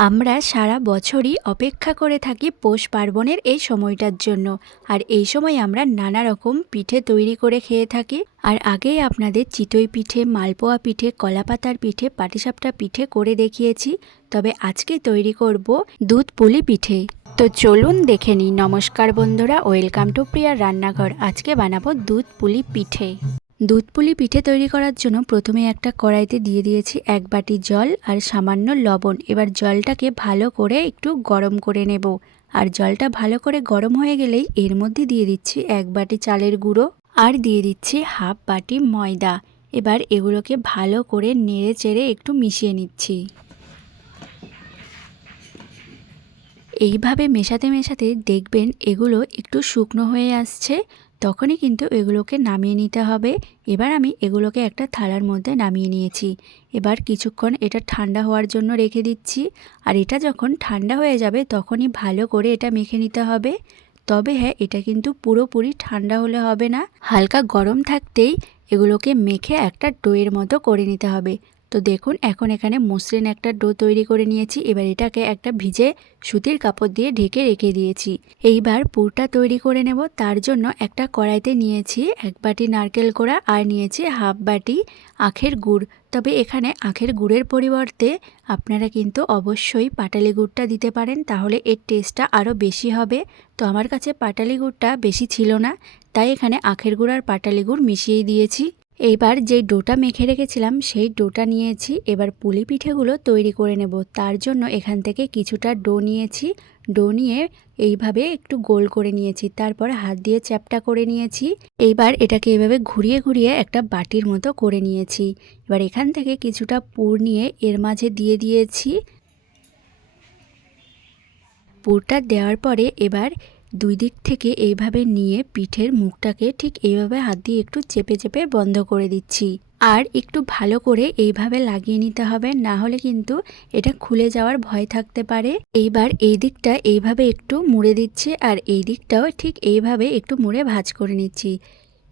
আমরা সারা বছরই অপেক্ষা করে থাকি পৌষ পার্বণের এই সময়টার জন্য। আর এই সময় আমরা নানা রকম পিঠে তৈরি করে খেয়ে থাকি। আর আগেই আপনাদের চিতই পিঠে, মালপোয়া পিঠে, কলাপাতার পিঠে, পাটিসাপটা পিঠে করে দেখিয়েছি। তবে আজকে তৈরি করব দুধ পুলি পিঠে। তো চলুন দেখে নিই। নমস্কার বন্ধুরা, ওয়েলকাম টু প্রিয়ার রান্নাঘর। আজকে বানাবো দুধ পুলি পিঠে। দুধ পুলি পিঠে তৈরি করার জন্য প্রথমে একটা কড়াইতে দিয়ে দিয়েছি এক বাটি জল আর সামান্য লবণ। এবার জলটাকে ভালো করে একটু গরম করে নেব। আর জলটা ভালো করে গরম হয়ে গেলেই এর মধ্যে দিয়ে দিচ্ছি এক বাটি চালের গুঁড়ো আর দিয়ে দিচ্ছি হাফ বাটি ময়দা। এবার এগুলোকে ভালো করে নেড়ে চেড়ে একটু মিশিয়ে নিচ্ছি। এইভাবে মেশাতে মেশাতে দেখবেন এগুলো একটু শুকনো হয়ে আসছে। তখনই কিন্তু এগুলোকে নামিয়ে নিতে হবে। এবার আমি এগুলোকে একটা থালার মধ্যে নামিয়ে নিয়েছি। এবার কিছুক্ষণ এটা ঠান্ডা হওয়ার জন্য রেখে দিচ্ছি। আর এটা যখন ঠান্ডা হয়ে যাবে তখনই ভালো করে এটা মেখে নিতে হবে। তবে হ্যাঁ এটা কিন্তু পুরোপুরি ঠান্ডা হলে হবে না। হালকা গরম থাকতেই এগুলোকে মেখে একটা ডোয়ের মতো করে নিতে হবে। তো দেখুন, এখন এখানে মসৃণ একটা ডো তৈরি করে নিয়েছি। এবার এটাকে একটা ভিজে সুতির কাপড় দিয়ে ঢেকে রেখে দিয়েছি। এইবার পুরটা তৈরি করে নেব। তার জন্য একটা কড়াইতে নিয়েছি এক বাটি নারকেল কোড়া আর নিয়েছি হাফ বাটি আখের গুড়। তবে এখানে আখের গুড়ের পরিবর্তে আপনারা কিন্তু অবশ্যই পাটালি গুড়টা দিতে পারেন, তাহলে এর টেস্টটা আরও বেশি হবে। তো আমার কাছে পাটালি গুড়টা বেশি ছিল না, তাই এখানে আখের গুড় আর পাটালি গুড় মিশিয়ে দিয়েছি। এইবার যে ডোটা মেখে রেখেছিলাম, সেই ডোটা নিয়েছি। এবার পুলি পিঠেগুলো তৈরি করে নেব। তার জন্য এখান থেকে কিছুটা ডো নিয়েছি। ডো নিয়ে এইভাবে একটু গোল করে নিয়েছি। তারপর হাত দিয়ে চ্যাপটা করে নিয়েছি। এইবার এটাকে এভাবে ঘুরিয়ে ঘুরিয়ে একটা বাটির মতো করে নিয়েছি। এবার এখান থেকে কিছুটা পুর নিয়ে এর মাঝে দিয়ে দিয়েছি। পুরটা দেওয়ার পরে এবার দুই দিক থেকে এইভাবে নিয়ে পিঠের মুখটাকে ঠিক এইভাবে হাত দিয়ে একটু চেপে চেপে বন্ধ করে দিচ্ছি। আর একটু ভালো করে এইভাবে লাগিয়ে নিতে হবে, না হলে কিন্তু এটা খুলে যাওয়ার ভয় থাকতে পারে। এইবার এই দিকটা এইভাবে একটু মুড়ে দিচ্ছি আর এই দিকটাও ঠিক এইভাবে একটু মুড়ে ভাজ করে নিচ্ছি।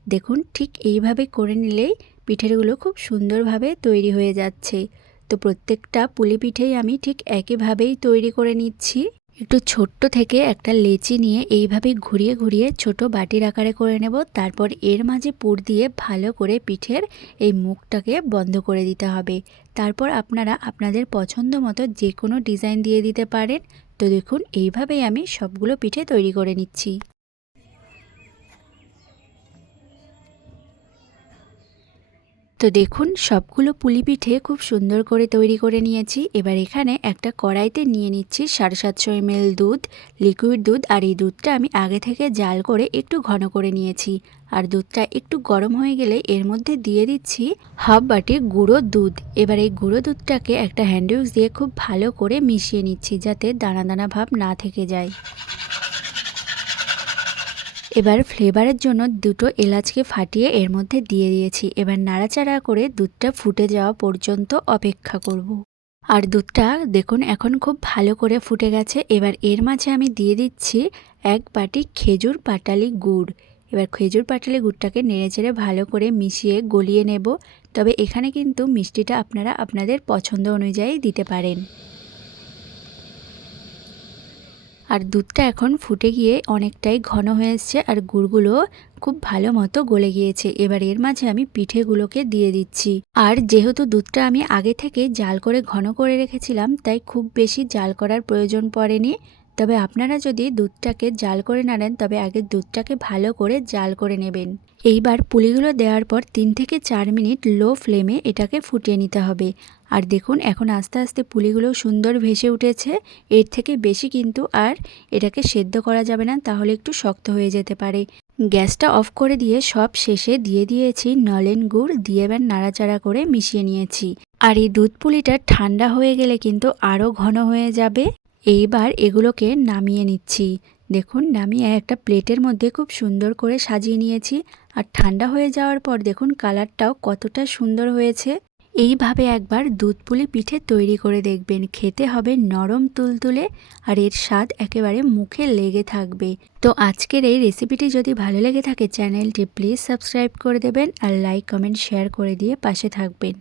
দেখুন, ঠিক এইভাবে করে নিলেই পিঠেরগুলো খুব সুন্দরভাবে তৈরি হয়ে যাচ্ছে। তো প্রত্যেকটা পুলি পিঠেই আমি ঠিক একইভাবেই তৈরি করে নিচ্ছি। একটু ছোট্ট থেকে একটা লেচি নিয়ে এইভাবে ঘুরিয়ে ঘুরিয়ে ছোট বাটির আকারে করে নেব। তারপর এর মাঝে পুর দিয়ে ভালো করে পিঠের এই মুখটাকে বন্ধ করে দিতে হবে। তারপর আপনারা আপনাদের পছন্দ মতো যে কোনো ডিজাইন দিয়ে দিতে পারেন। তো দেখুন, এইভাবেই আমি সবগুলো পিঠে তৈরি করে নিচ্ছি। তো দেখুন, সবগুলো পুলি পিঠে খুব সুন্দর করে তৈরি করে নিয়েছি। এবার এখানে একটা কড়াইতে নিয়ে নিচ্ছি সাড়ে সাতশো এমএল দুধ, লিকুইড দুধ, আর এই দুধটা আমি আগে থেকে জাল করে একটু ঘন করে নিয়েছি। আর দুধটা একটু গরম হয়ে গেলে এর মধ্যে দিয়ে দিচ্ছি হাফ বাটি গুঁড়ো দুধ। এবার এই গুঁড়ো দুধটাকে একটা হ্যান্ডউইক্স দিয়ে খুব ভালো করে মিশিয়ে নিচ্ছি যাতে দানা দানা ভাব না থেকে যায়। এবার ফ্লেভারের জন্য দুটো এলাচকে ফাটিয়ে এর মধ্যে দিয়ে দিয়েছি। এবার নাড়াচাড়া করে দুধটা ফুটে যাওয়া পর্যন্ত অপেক্ষা করব। আর দুধটা দেখুন, এখন খুব ভালো করে ফুটে গেছে। এবার এর মাঝে আমি দিয়ে দিচ্ছি এক বাটি খেজুর পাটালি গুড়। এবার খেজুর পাটালি গুড়টাকে নেড়েচেড়ে ভালো করে মিশিয়ে গলিয়ে নেব। তবে এখানে কিন্তু মিষ্টিটা আপনারা আপনাদের পছন্দ অনুযায়ী দিতে পারেন। আর দুধটা এখন ফুটে গিয়ে অনেকটাই ঘন হয়ে এসছে আর গুড়গুলো খুব ভালো মতো গলে গিয়েছে। এবার এর মাঝে আমি পিঠেগুলোকে দিয়ে দিচ্ছি। আর যেহেতু দুধটা আমি আগে থেকে জাল করে ঘন করে রেখেছিলাম, তাই খুব বেশি জাল করার প্রয়োজন পড়েনি। তবে আপনারা যদি দুধটাকে জাল করে না নেন, তবে আগে দুধটাকে ভালো করে জাল করে নেবেন। এইবার পুলিগুলো দেওয়ার পর তিন থেকে চার মিনিট লো ফ্লেমে এটাকে ফুটিয়ে নিতে হবে। আর দেখুন, এখন আস্তে আস্তে পুলিগুলো সুন্দর ভেসে উঠেছে। এর থেকে বেশি কিন্তু আর এটাকে সেদ্ধ করা যাবে না, তাহলে একটু শক্ত হয়ে যেতে পারে। গ্যাসটা অফ করে দিয়ে সব শেষে দিয়ে দিয়েছি নলেন গুড়, দিয়ে এবার নাড়াচাড়া করে মিশিয়ে নিয়েছি। আর এই দুধ পুলিটা ঠান্ডা হয়ে গেলে কিন্তু আরও ঘন হয়ে যাবে। এইবার এগুলোকে নামিয়ে নিচ্ছি। দেখুন, নামিয়ে একটা প্লেটের মধ্যে খুব সুন্দর করে সাজিয়ে নিয়েছি। আর ঠান্ডা হয়ে যাওয়ার পর দেখুন, কালারটাও কতটা সুন্দর হয়েছে। এইভাবে একবার দুধ পুলি পিঠে তৈরি করে দেখবেন। খেতে হবে নরম তুলতুলে আর এর স্বাদ একেবারে মুখে লেগে থাকবে। তো আজকের এই রেসিপিটি যদি ভালো লেগে থাকে, চ্যানেলটি প্লিজ সাবস্ক্রাইব করে দেবেন আর লাইক, কমেন্ট, শেয়ার করে দিয়ে পাশে থাকবেন।